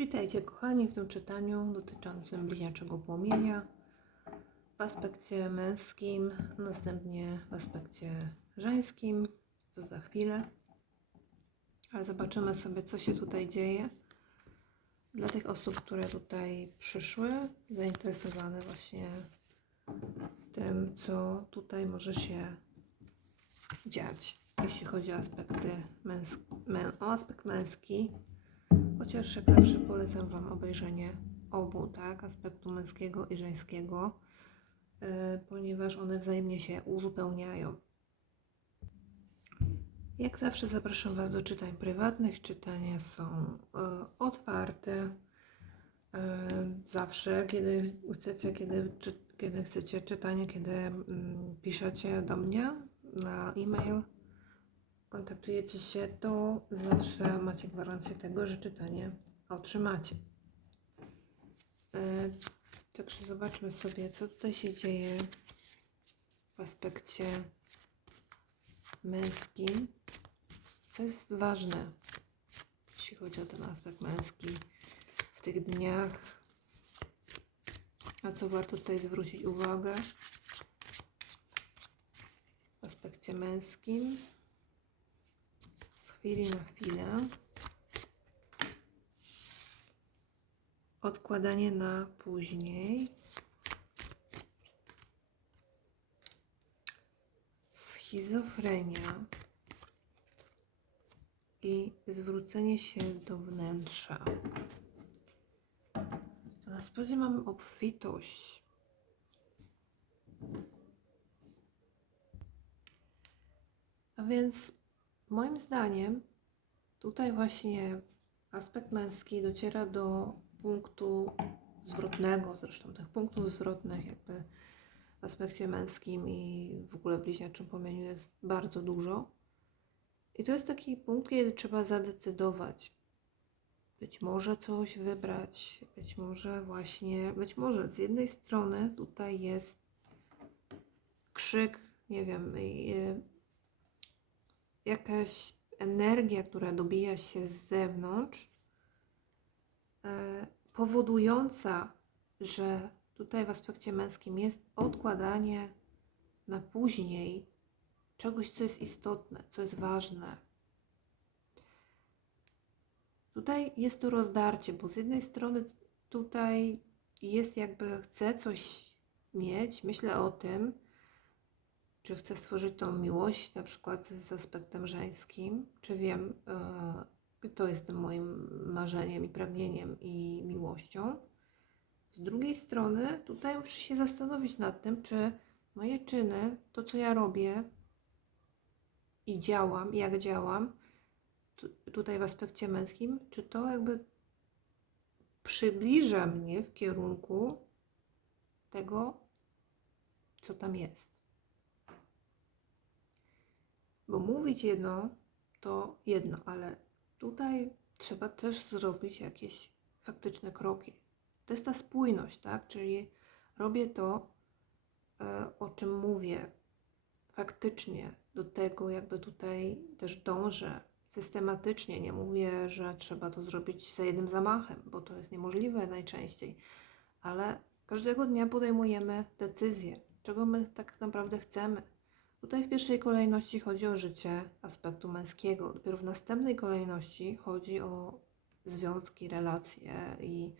Witajcie kochani w tym czytaniu dotyczącym bliźniaczego płomienia w aspekcie męskim, następnie w aspekcie żeńskim, co za chwilę. Ale zobaczymy sobie, co się tutaj dzieje. Dla tych osób, które tutaj przyszły, zainteresowane właśnie tym, co tutaj może się dziać, jeśli chodzi o aspekty męs- mę- o aspekt męski, Chociaż jak zawsze polecam Wam obejrzenie obu, tak, aspektu męskiego i żeńskiego, yy, ponieważ one wzajemnie się uzupełniają. Jak zawsze zapraszam Was do czytań prywatnych. Czytania są yy, otwarte. Yy, zawsze, kiedy chcecie, kiedy, kiedy chcecie czytanie, kiedy mm, piszecie do mnie na e-mail, kontaktujecie się, to zawsze macie gwarancję tego, że czytanie otrzymacie. E, Także zobaczmy sobie, co tutaj się dzieje w aspekcie męskim. Co jest ważne, jeśli chodzi o ten aspekt męski w tych dniach. Na co warto tutaj zwrócić uwagę w aspekcie męskim chwili na chwilę. Odkładanie na później. Schizofrenia i zwrócenie się do wnętrza. Na spodzie mamy obfitość. A więc Moim zdaniem tutaj właśnie aspekt męski dociera do punktu zwrotnego, zresztą tych punktów zwrotnych jakby w aspekcie męskim i w ogóle w bliźniaczym płomieniu jest bardzo dużo. I to jest taki punkt, kiedy trzeba zadecydować. Być może coś wybrać, być może właśnie, być może z jednej strony tutaj jest krzyk, nie wiem, jakaś energia, która dobija się z zewnątrz, e, powodująca, że tutaj w aspekcie męskim jest odkładanie na później czegoś, co jest istotne, co jest ważne. Tutaj jest to rozdarcie, bo z jednej strony tutaj jest jakby chcę coś mieć, myślę o tym, czy chcę stworzyć tą miłość, na przykład z aspektem żeńskim, czy wiem, yy, to jest tym moim marzeniem i pragnieniem i miłością. Z drugiej strony, tutaj muszę się zastanowić nad tym, czy moje czyny, to co ja robię i działam, jak działam, tutaj w aspekcie męskim, czy to jakby przybliża mnie w kierunku tego, co tam jest. Bo mówić jedno to jedno, ale tutaj trzeba też zrobić jakieś faktyczne kroki. To jest ta spójność, tak? Czyli robię to, e, o czym mówię, faktycznie do tego, jakby tutaj też dążę systematycznie. Nie mówię, że trzeba to zrobić za jednym zamachem, bo to jest niemożliwe najczęściej, ale każdego dnia podejmujemy decyzję, czego my tak naprawdę chcemy Tutaj w pierwszej kolejności chodzi o życie aspektu męskiego. Dopiero w następnej kolejności chodzi o związki, relacje i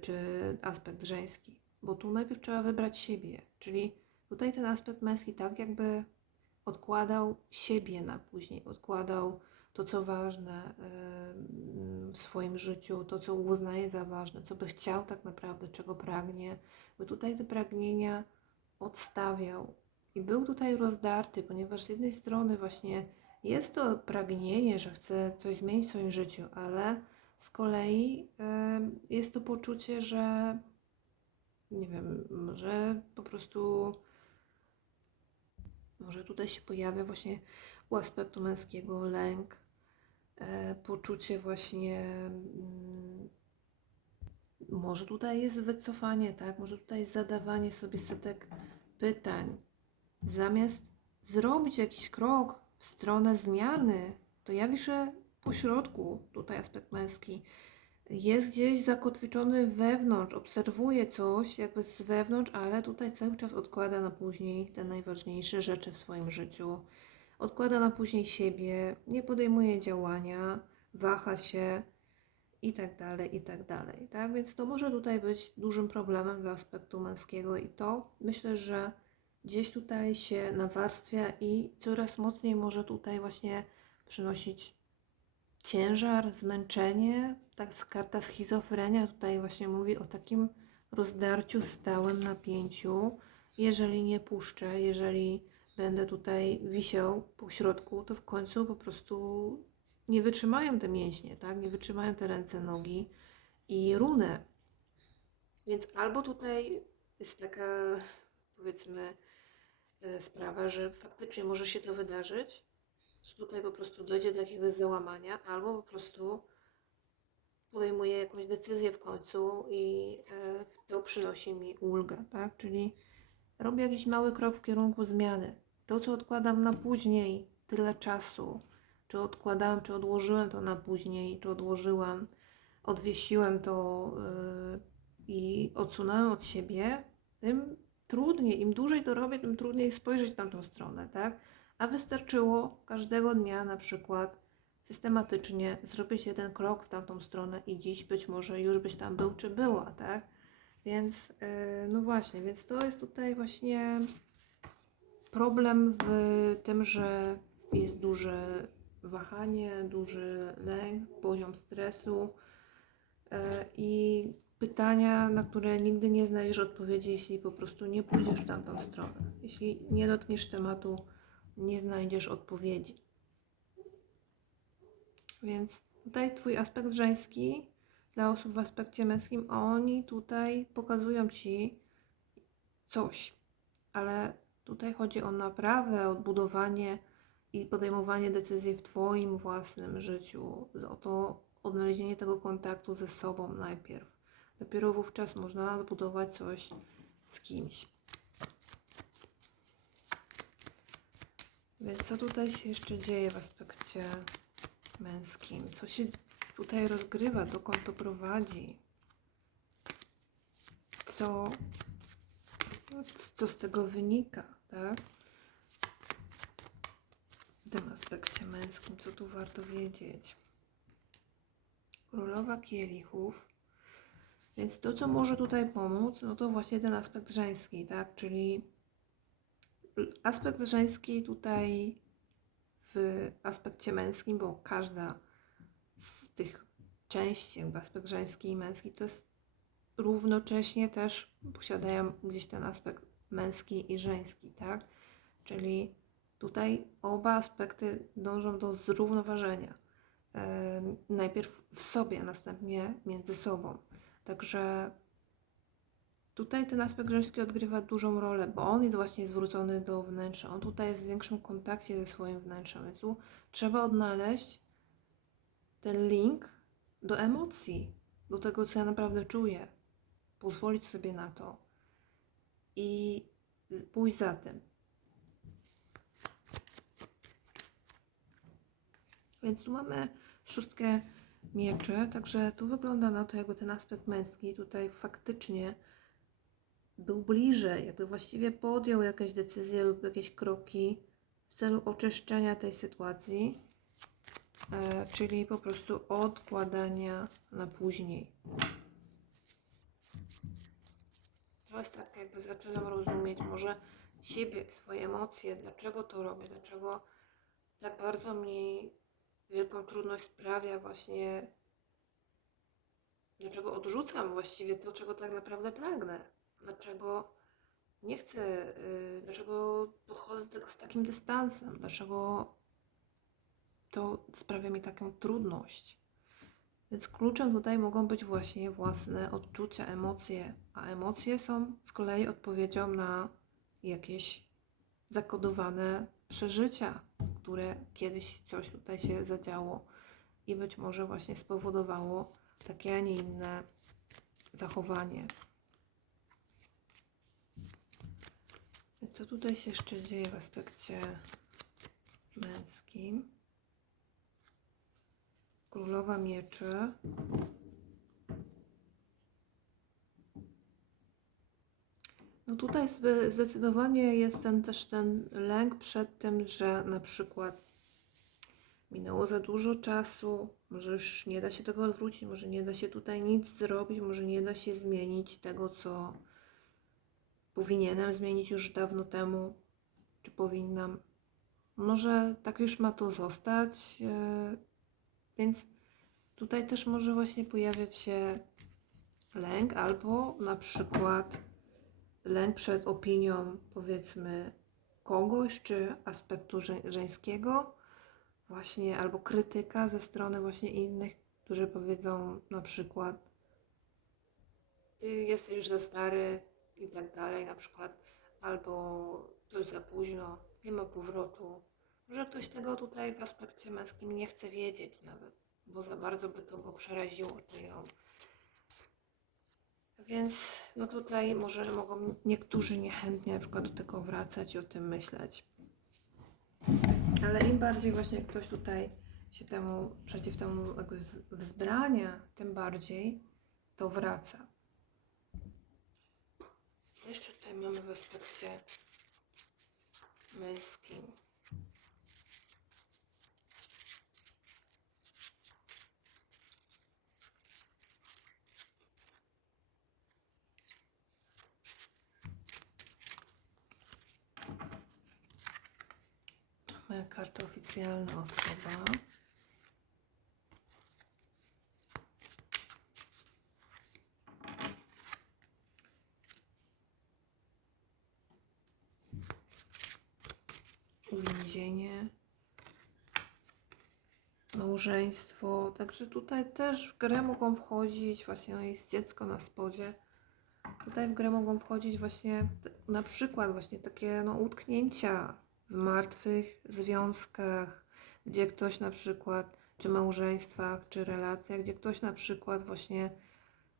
czy aspekt żeński. Bo tu najpierw trzeba wybrać siebie, czyli tutaj ten aspekt męski tak jakby odkładał siebie na później, odkładał to, co ważne w swoim życiu, to, co uznaje za ważne, co by chciał tak naprawdę, czego pragnie, by tutaj te pragnienia odstawiał, i był tutaj rozdarty, ponieważ z jednej strony właśnie jest to pragnienie, że chce coś zmienić w swoim życiu, ale z kolei jest to poczucie, że nie wiem, może po prostu może tutaj się pojawia właśnie u aspektu męskiego lęk, y, poczucie właśnie y, może tutaj jest wycofanie, tak? Może tutaj jest zadawanie sobie setek pytań, zamiast zrobić jakiś krok w stronę zmiany, to ja wiszę pośrodku, tutaj aspekt męski, jest gdzieś zakotwiczony wewnątrz, obserwuje coś jakby z wewnątrz, ale tutaj cały czas odkłada na później te najważniejsze rzeczy w swoim życiu. Odkłada na później siebie, nie podejmuje działania, waha się i tak dalej, i tak dalej. Tak? Więc to może tutaj być dużym problemem dla aspektu męskiego i to myślę, że gdzieś tutaj się nawarstwia i coraz mocniej może tutaj właśnie przynosić ciężar, zmęczenie. Tak, karta schizofrenia tutaj właśnie mówi o takim rozdarciu, stałym napięciu. Jeżeli nie puszczę, jeżeli będę tutaj wisiał po środku, to w końcu po prostu nie wytrzymają te mięśnie, tak? Nie wytrzymają te ręce, nogi i runę. Więc albo tutaj jest taka, powiedzmy, sprawa, że faktycznie może się to wydarzyć, że tutaj po prostu dojdzie do jakiegoś załamania, albo po prostu podejmuje jakąś decyzję w końcu i e, to przynosi mi ulgę, tak? Czyli robię jakiś mały krok w kierunku zmiany. To, co odkładam na później, tyle czasu, czy odkładałem, czy odłożyłem to na później, czy odłożyłam, odwiesiłem to yy, i odsunąłem od siebie, tym trudniej, im dłużej to robię, tym trudniej spojrzeć w tamtą stronę, tak? A wystarczyło każdego dnia na przykład systematycznie zrobić jeden krok w tamtą stronę i dziś być może już byś tam był czy była, tak? Więc yy, no właśnie, więc to jest tutaj właśnie problem w tym, że jest duże wahanie, duży lęk, poziom stresu yy, i pytania, na które nigdy nie znajdziesz odpowiedzi, jeśli po prostu nie pójdziesz w tamtą stronę. Jeśli nie dotkniesz tematu, nie znajdziesz odpowiedzi. Więc tutaj Twój aspekt żeński dla osób w aspekcie męskim, oni tutaj pokazują Ci coś, ale tutaj chodzi o naprawę, odbudowanie i podejmowanie decyzji w Twoim własnym życiu, o to odnalezienie tego kontaktu ze sobą najpierw. Dopiero wówczas można zbudować coś z kimś. Więc co tutaj się jeszcze dzieje w aspekcie męskim? Co się tutaj rozgrywa? Dokąd to prowadzi? Co, co z tego wynika, tak? W tym aspekcie męskim, co tu warto wiedzieć? Królowa kielichów. Więc to, co może tutaj pomóc, no to właśnie ten aspekt żeński, tak? Czyli aspekt żeński tutaj w aspekcie męskim, bo każda z tych części, aspekt żeński i męski, to jest równocześnie też posiadają gdzieś ten aspekt męski i żeński, tak? Czyli tutaj oba aspekty dążą do zrównoważenia. Najpierw w sobie, a następnie między sobą. Także Tutaj ten aspekt żeński odgrywa dużą rolę, bo on jest właśnie zwrócony do wnętrza. On tutaj jest w większym kontakcie ze swoim wnętrzem, więc tu trzeba odnaleźć ten link do emocji, do tego, co ja naprawdę czuję. Pozwolić sobie na to i pójść za tym. Więc tu mamy szóstkę mieczy, także tu wygląda na to, jakby ten aspekt męski tutaj faktycznie był bliżej, jakby właściwie podjął jakieś decyzje lub jakieś kroki w celu oczyszczenia tej sytuacji, e, czyli po prostu odkładania na później. Teraz tak jakby zaczynam rozumieć może siebie, swoje emocje, dlaczego to robię, dlaczego tak bardzo mi wielką trudność sprawia właśnie, dlaczego odrzucam właściwie to, czego tak naprawdę pragnę? Dlaczego nie chcę, y, dlaczego podchodzę do tego z takim dystansem, dlaczego to sprawia mi taką trudność. Więc kluczem tutaj mogą być właśnie własne odczucia, emocje, a emocje są z kolei odpowiedzią na jakieś zakodowane przeżycia, które kiedyś coś tutaj się zadziało i być może właśnie spowodowało takie, a nie inne zachowanie. Co tutaj się jeszcze dzieje w aspekcie męskim? Królowa mieczy. No tutaj zde- zdecydowanie jest ten też ten lęk przed tym, że na przykład minęło za dużo czasu, może już nie da się tego odwrócić, może nie da się tutaj nic zrobić, może nie da się zmienić tego, co powinienem zmienić już dawno temu, czy powinnam. Może tak już ma to zostać, e, więc tutaj też może właśnie pojawiać się lęk albo na przykład lęk przed opinią, powiedzmy, kogoś czy aspektu że- żeńskiego, właśnie albo krytyka ze strony właśnie innych, którzy powiedzą na przykład ty jesteś już za stary i tak dalej, na przykład, albo to już za późno, nie ma powrotu. Może ktoś tego tutaj w aspekcie męskim nie chce wiedzieć nawet, bo za bardzo by to go przeraziło, czy ją. Więc no tutaj może mogą niektórzy niechętnie na przykład do tego wracać i o tym myśleć. Ale im bardziej właśnie ktoś tutaj się temu, przeciw temu wzbrania, tym bardziej to wraca. Co jeszcze tutaj mamy w aspekcie męskim? Mamy kartę oficjalna osoba. Uwięzienie. Małżeństwo. Także tutaj też w grę mogą wchodzić, właśnie no jest dziecko na spodzie. Tutaj w grę mogą wchodzić właśnie na przykład właśnie takie no, utknięcia w martwych związkach, gdzie ktoś na przykład, czy małżeństwach, czy relacjach, gdzie ktoś na przykład właśnie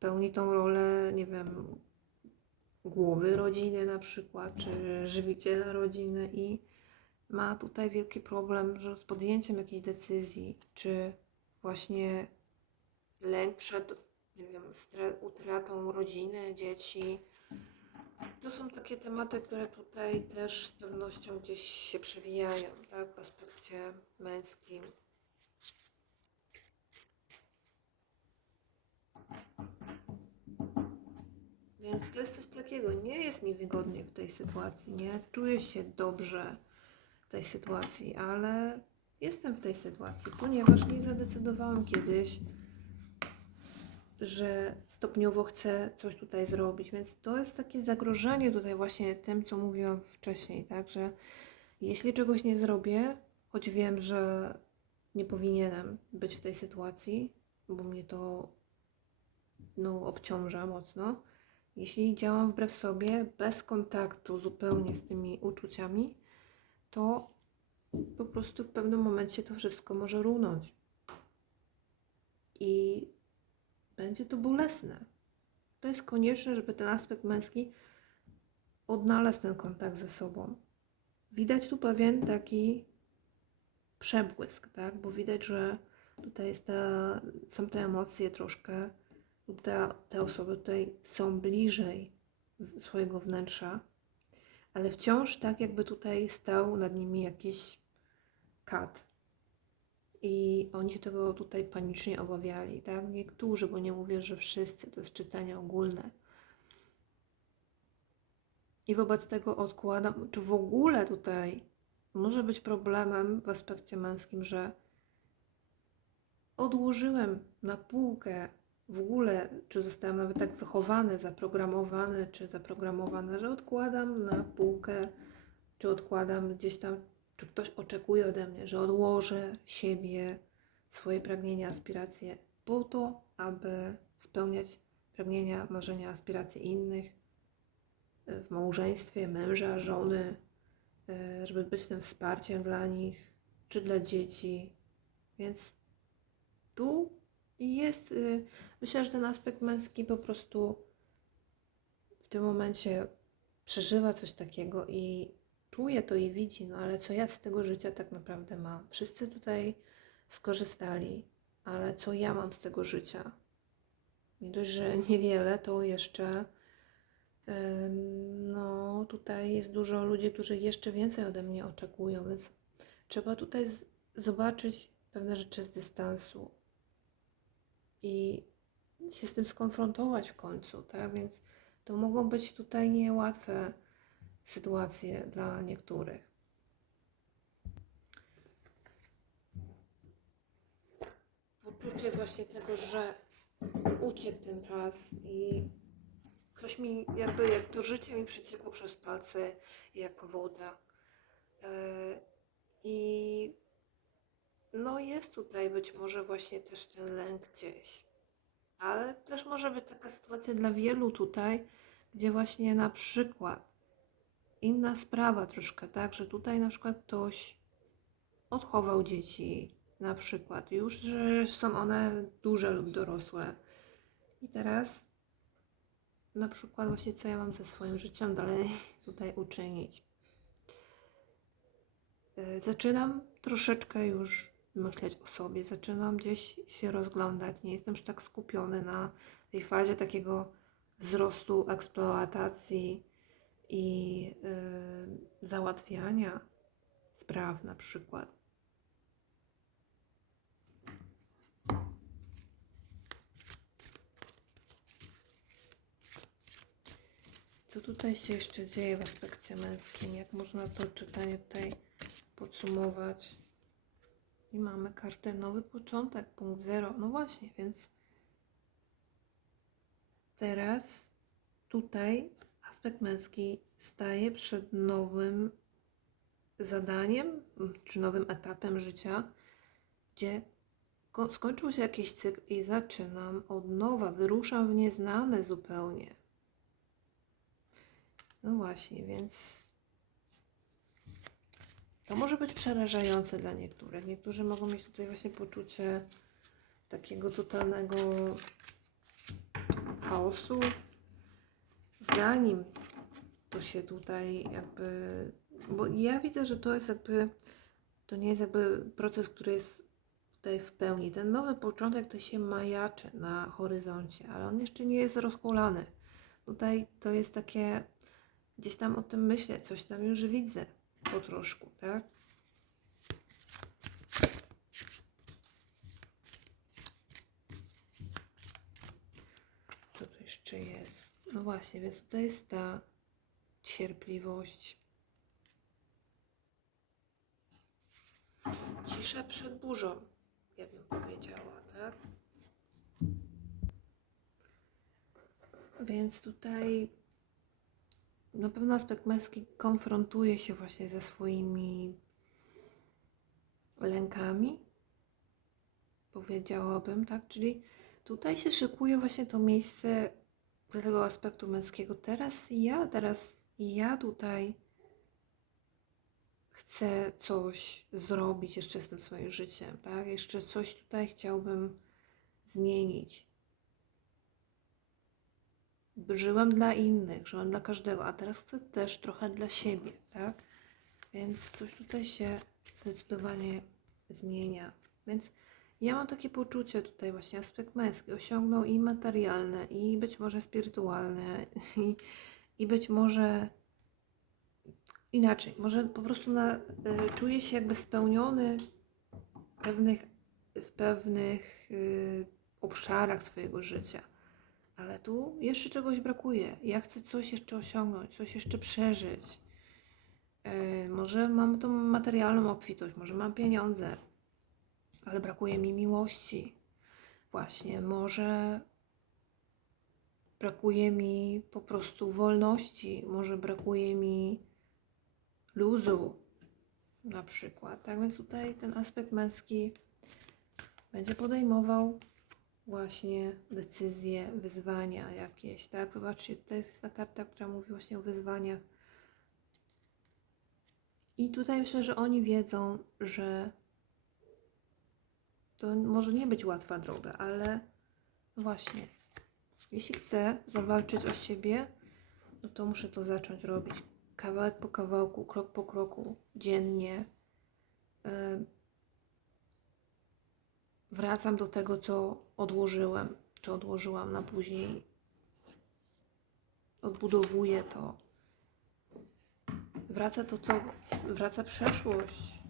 pełni tą rolę, nie wiem, głowy rodziny na przykład, czy żywiciela rodziny i ma tutaj wielki problem że z podjęciem jakiejś decyzji, czy właśnie lęk przed, nie wiem, utratą rodziny, dzieci. To są takie tematy, które tutaj też z pewnością gdzieś się przewijają, tak, w aspekcie męskim. Więc to jest coś takiego, nie jest mi wygodnie w tej sytuacji, nie czuję się dobrze w tej sytuacji, ale jestem w tej sytuacji, ponieważ nie zadecydowałam kiedyś, że stopniowo chcę coś tutaj zrobić, więc to jest takie zagrożenie tutaj właśnie tym, co mówiłam wcześniej, tak, że jeśli czegoś nie zrobię, choć wiem, że nie powinienem być w tej sytuacji, bo mnie to no, obciąża mocno, jeśli działam wbrew sobie, bez kontaktu zupełnie z tymi uczuciami, to po prostu w pewnym momencie to wszystko może runąć. I będzie to bolesne. To jest konieczne, żeby ten aspekt męski odnalazł ten kontakt ze sobą. Widać tu pewien taki przebłysk, tak? Bo widać, że tutaj jest ta, są te emocje troszkę, lub te, te osoby tutaj są bliżej swojego wnętrza, ale wciąż tak, jakby tutaj stał nad nimi jakiś kat. I oni się tego tutaj panicznie obawiali, tak? Niektórzy, bo nie mówię, że wszyscy, to jest czytanie ogólne. I wobec tego odkładam, czy w ogóle tutaj może być problemem w aspekcie męskim, że odłożyłem na półkę w ogóle, czy zostałem nawet tak wychowany, zaprogramowany, czy zaprogramowana, że odkładam na półkę, czy odkładam gdzieś tam, czy ktoś oczekuje ode mnie, że odłożę siebie, swoje pragnienia, aspiracje po to, aby spełniać pragnienia, marzenia, aspiracje innych y, w małżeństwie, męża, żony, y, żeby być tym wsparciem dla nich, czy dla dzieci. Więc tu jest, y, myślę, że ten aspekt męski po prostu w tym momencie przeżywa coś takiego i czuje to i widzi, no ale co ja z tego życia tak naprawdę mam? Wszyscy tutaj skorzystali, ale co ja mam z tego życia? Nie dość, że niewiele, to jeszcze No, tutaj jest dużo ludzi, którzy jeszcze więcej ode mnie oczekują, więc trzeba tutaj zobaczyć pewne rzeczy z dystansu i się z tym skonfrontować w końcu, tak? Więc to mogą być tutaj niełatwe sytuacje dla niektórych. Poczucie właśnie tego, że uciekł ten czas i coś mi jakby, jak to życie mi przeciekło przez palce jak woda. Yy, I no jest tutaj być może właśnie też ten lęk gdzieś. Ale też może być taka sytuacja dla wielu tutaj, gdzie właśnie na przykład inna sprawa troszkę, tak, że tutaj na przykład ktoś odchował dzieci, na przykład już, że są one duże lub dorosłe. I teraz na przykład właśnie co ja mam ze swoim życiem dalej tutaj uczynić. Y, Zaczynam troszeczkę już myśleć o sobie, zaczynam gdzieś się rozglądać. Nie jestem już tak skupiony na tej fazie takiego wzrostu, eksploatacji i y, załatwiania spraw na przykład. Co tutaj się jeszcze dzieje w aspekcie męskim? Jak można to czytanie tutaj podsumować? I mamy kartę nowy początek, punkt zero. No właśnie, więc teraz tutaj aspekt męski staje przed nowym zadaniem, czy nowym etapem życia, gdzie ko- skończył się jakiś cykl i zaczynam od nowa, wyruszam w nieznane zupełnie. No właśnie, więc to może być przerażające dla niektórych. Niektórzy mogą mieć tutaj właśnie poczucie takiego totalnego chaosu, zanim to się tutaj jakby. Bo ja widzę, że to jest jakby. To nie jest jakby proces, który jest tutaj w pełni. Ten nowy początek to się majaczy na horyzoncie, ale on jeszcze nie jest rozhulany. Tutaj to jest takie. Gdzieś tam o tym myślę, coś tam już widzę po troszku, tak? Co tu jeszcze jest? No właśnie, więc tutaj jest ta cierpliwość. Cisza przed burzą, ja bym powiedziała, tak? Więc tutaj na pewno aspekt męski konfrontuje się właśnie ze swoimi lękami, powiedziałabym, tak? Czyli tutaj się szykuje właśnie to miejsce tego aspektu męskiego. Teraz ja, teraz ja tutaj chcę coś zrobić jeszcze z tym swoim życiem, tak? Jeszcze coś tutaj chciałbym zmienić. Żyłem dla innych, żyłem dla każdego, a teraz chcę też trochę dla siebie, tak? Więc coś tutaj się zdecydowanie zmienia. Więc ja mam takie poczucie tutaj właśnie aspekt męski osiągnął i materialne, i być może spirytualne, i, i być może inaczej, może po prostu na, y, czuje się jakby spełniony w pewnych, w pewnych y, obszarach swojego życia. Ale tu jeszcze czegoś brakuje. Ja chcę coś jeszcze osiągnąć, coś jeszcze przeżyć. Yy, może mam tą materialną obfitość, może mam pieniądze, ale brakuje mi miłości. Właśnie, może brakuje mi po prostu wolności, może brakuje mi luzu, na przykład. Tak więc tutaj ten aspekt męski będzie podejmował właśnie decyzje, wyzwania jakieś, tak? Zobaczcie, tutaj jest ta karta, która mówi właśnie o wyzwaniach. I tutaj myślę, że oni wiedzą, że to może nie być łatwa droga, ale właśnie, jeśli chcę zawalczyć o siebie, no to muszę to zacząć robić kawałek po kawałku, krok po kroku, dziennie. Yy, wracam do tego, co odłożyłem, czy odłożyłam na później. odbudowuje to. Wraca to, co wraca przeszłość.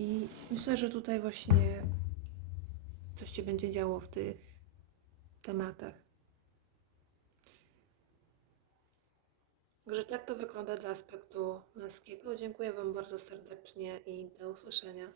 I myślę, że tutaj właśnie coś się będzie działo w tych tematach. Także tak to wygląda dla aspektu męskiego. Dziękuję Wam bardzo serdecznie i do usłyszenia.